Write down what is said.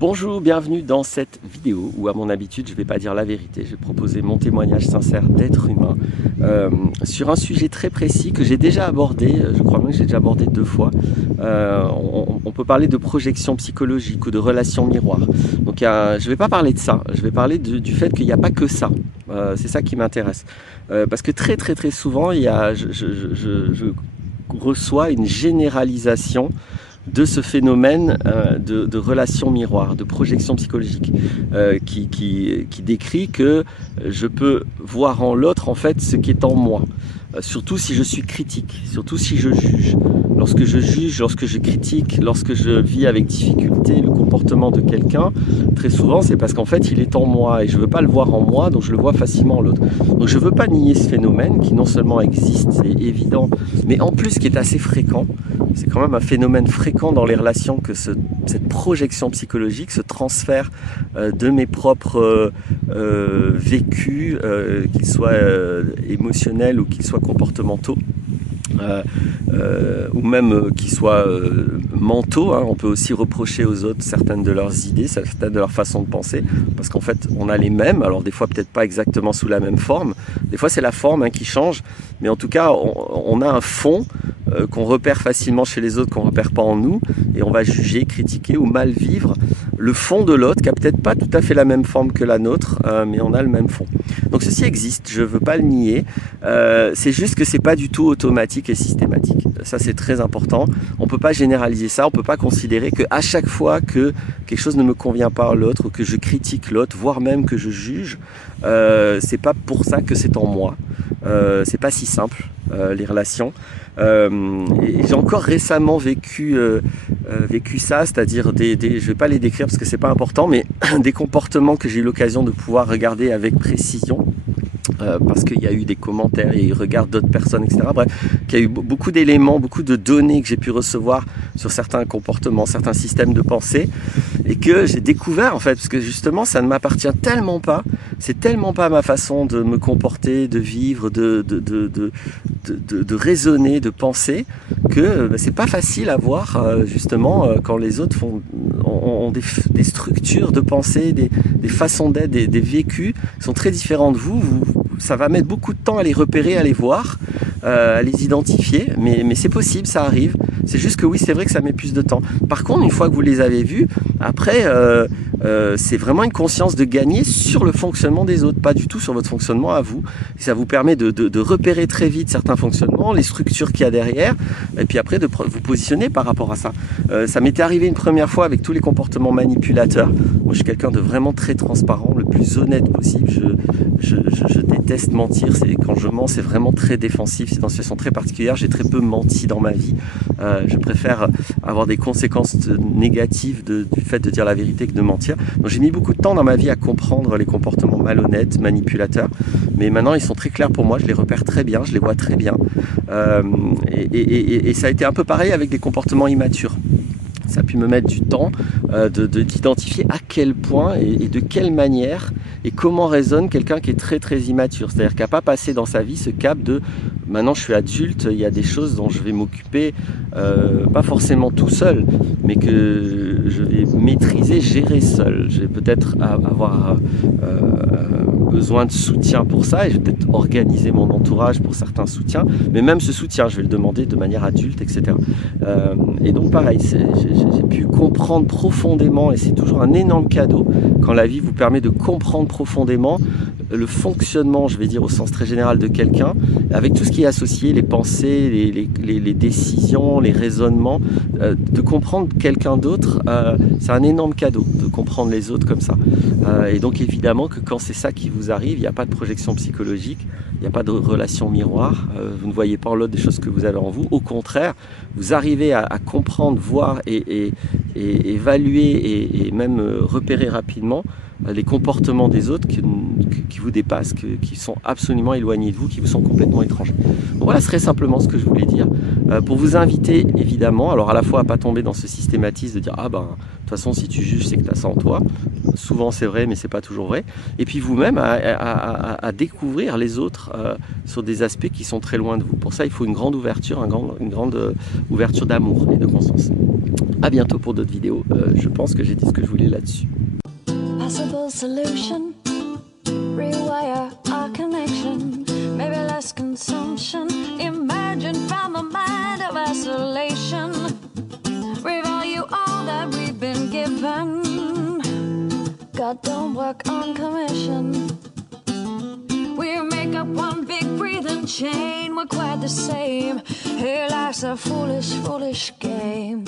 Bonjour, bienvenue dans cette vidéo où à mon habitude je ne vais pas dire la vérité, je vais proposer mon témoignage sincère d'être humain sur un sujet très précis que j'ai déjà abordé, je crois même que j'ai déjà abordé 2 fois. On peut parler de projection psychologique ou de relations miroirs. Donc je ne vais pas parler de ça, je vais parler du fait qu'il n'y a pas que ça. C'est ça qui m'intéresse. Parce que très souvent je reçois une généralisation de ce phénomène de relation miroir, de projection psychologique, qui décrit que je peux voir en l'autre en fait ce qui est en moi. Surtout si je suis critique, surtout si je juge. Lorsque je juge, lorsque je critique, lorsque je vis avec difficulté le comportement de quelqu'un, très souvent c'est parce qu'en fait il est en moi et je ne veux pas le voir en moi, donc je le vois facilement en l'autre. Donc je ne veux pas nier ce phénomène qui non seulement existe, c'est évident, mais en plus qui est assez fréquent. C'est quand même un phénomène fréquent dans les relations que cette projection psychologique, ce transfert de mes propres vécus, qu'ils soient émotionnels ou qu'ils soient comportementaux, ou même qu'ils soient mentaux, hein. On peut aussi reprocher aux autres certaines de leurs idées, certaines de leur façon de penser, parce qu'en fait on a les mêmes, alors des fois peut-être pas exactement sous la même forme, des fois c'est la forme qui change, mais en tout cas on a un fond qu'on repère facilement chez les autres, qu'on ne repère pas en nous, et on va juger, critiquer ou mal vivre le fond de l'autre, qui n'a peut-être pas tout à fait la même forme que la nôtre, mais on a le même fond. Donc ceci existe, je ne veux pas le nier, c'est juste que ce n'est pas du tout automatique et systématique. Ça c'est très important, on ne peut pas généraliser ça, on ne peut pas considérer qu'à chaque fois que quelque chose ne me convient pas à l'autre, ou que je critique l'autre, voire même que je juge, c'est pas pour ça que c'est en moi. C'est pas si simple, les relations. Et j'ai encore récemment vécu ça, c'est-à-dire je vais pas les décrire parce que c'est pas important, mais des comportements que j'ai eu l'occasion de pouvoir regarder avec précision. Parce qu'il y a eu des commentaires, il y a eu regards d'autres personnes, etc. Bref, qu'il y a eu beaucoup d'éléments, beaucoup de données que j'ai pu recevoir sur certains comportements, certains systèmes de pensée, et que j'ai découvert en fait, parce que justement ça ne m'appartient tellement pas, c'est tellement pas ma façon de me comporter, de vivre, de raisonner, de penser, que c'est pas facile à voir justement quand les autres ont des structures de pensée, des façons d'être, des vécus qui sont très différents de vous. Ça va mettre beaucoup de temps à les repérer, à les voir, à les identifier, mais c'est possible, ça arrive. C'est juste que oui, c'est vrai que ça met plus de temps. Par contre, une fois que vous les avez vus, après, c'est vraiment une conscience de gagner sur le fonctionnement des autres, pas du tout sur votre fonctionnement à vous. Et ça vous permet de repérer très vite certains fonctionnements, les structures qu'il y a derrière, et puis après de vous positionner par rapport à ça. Ça m'était arrivé une première fois avec tous les comportements manipulateurs. Moi, je suis quelqu'un de vraiment très transparent, le plus honnête possible. Je déteste mentir. Quand je mens, c'est vraiment très défensif. C'est dans une situation très particulière. J'ai très peu menti dans ma vie. Je préfère avoir des conséquences négatives du fait de dire la vérité que de mentir. Donc j'ai mis beaucoup de temps dans ma vie à comprendre les comportements malhonnêtes, manipulateurs, mais maintenant ils sont très clairs pour moi, je les repère très bien, je les vois très bien, et ça a été un peu pareil avec des comportements immatures. Ça a pu me mettre du temps d'identifier à quel point et de quelle manière et comment résonne quelqu'un qui est très immature, c'est-à-dire qui n'a pas passé dans sa vie ce cap de maintenant je suis adulte, il y a des choses dont je vais m'occuper, pas forcément tout seul, mais que je vais maîtriser, gérer seul. Je vais peut-être avoir besoin de soutien pour ça, et je vais peut-être organiser mon entourage pour certains soutiens, mais même ce soutien, je vais le demander de manière adulte, etc. Et donc pareil, j'ai pu comprendre profondément, et c'est toujours un énorme cadeau quand la vie vous permet de comprendre profondément le fonctionnement, je vais dire au sens très général, de quelqu'un, avec tout ce qui est associé, les pensées, les décisions, les raisonnements, de comprendre quelqu'un d'autre, c'est un énorme cadeau de comprendre les autres comme ça. Et donc évidemment que quand c'est ça qui vous arrive, il n'y a pas de projection psychologique, il n'y a pas de relation miroir, vous ne voyez pas en l'autre des choses que vous avez en vous, au contraire, vous arrivez à comprendre, voir et évaluer et même repérer rapidement les comportements des autres qui vous dépassent, qui sont absolument éloignés de vous, qui vous sont complètement étrangers. Donc voilà, ce serait simplement ce que je voulais dire, pour vous inviter évidemment, alors à la fois à ne pas tomber dans ce systématisme de dire ah ben de toute façon si tu juges c'est que tu as ça en toi, souvent c'est vrai mais c'est pas toujours vrai, et puis vous-même à découvrir les autres sur des aspects qui sont très loin de vous. Pour ça il faut une grande ouverture, une grande ouverture d'amour et de conscience. À bientôt pour d'autres vidéos. Je pense que j'ai dit ce que je voulais là-dessus. Possible solution, rewire our connection, maybe less consumption, emerging from a mind of isolation, revalue all that we've been given, God don't work on commission, we make up one big breathing chain, we're quite the same, hey life's a foolish, foolish game.